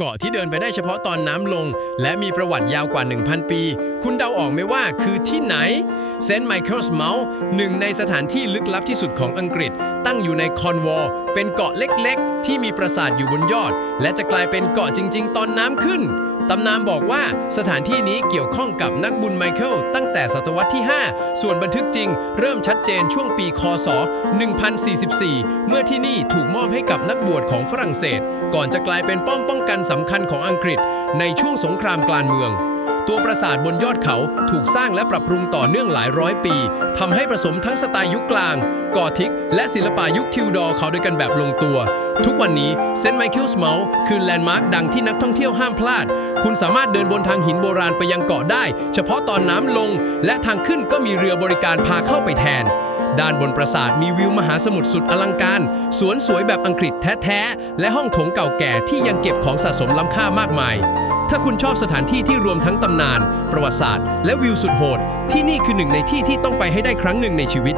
เกาะที่เดินไปได้เฉพาะตอนน้ำลง และมีประวัติยาวกว่า 1,000 ปี คุณเดาออกไหมว่าคือที่ไหนเซนต์ไมเคิลส์เมาส์หนึ่งในสถานที่ลึกลับที่สุดของอังกฤษ ตั้งอยู่ในคอนวอลเป็นเกาะเล็กๆ ที่มีปราสาทอยู่บนยอด และจะกลายเป็นเกาะจริง ๆ ตอนน้ำขึ้น ตำนานบอกว่าสถานที่นี้เกี่ยวข้องกับนักบุญไมเคิลตั้งแต่ศตวรรษที่ 5 ส่วนบันทึกจริง เริ่มชัดเจนช่วงปีคศ 1044 เมื่อที่นี่ถูกมอบให้กับนักบวชของฝรั่งเศส ก่อนจะกลายเป็นป้อมป้องกันสำคัญของอังกฤษ ในช่วงสงครามกลางเมือง ตัวปราสาทบนยอดเขาถูกสร้างและปรับปรุงต่อเนื่องหลายร้อยปีทำให้ผสมทั้งสไตล์ยุคกลาง กอทิก และศิลปะยุคทิวดอร์เขาด้วยกันแบบลงตัว ทุกวันนี้เซนต์ไมเคิลส์เมล์คือแลนด์มาร์คดังที่นักท่องเที่ยวห้ามพลาด คุณสามารถเดินบนทางหินโบราณไปยังเกาะได้ เฉพาะตอนน้ำลง และทางขึ้นก็มีเรือบริการพาเข้าไปแทน ด้านบนปราสาทมีวิวมหาสมุทรสุดอลังการ สวนสวยแบบอังกฤษแท้ๆ และห้องโถงเก่าแก่ที่ยังเก็บของสะสมล้ำค่ามากมาย ถ้าคุณชอบสถานที่ที่รวมทั้งตำนาน ประวัติศาสตร์ และวิวสุดโหด ที่นี่คือหนึ่งในที่ที่ต้องไปให้ได้ครั้งหนึ่งในชีวิต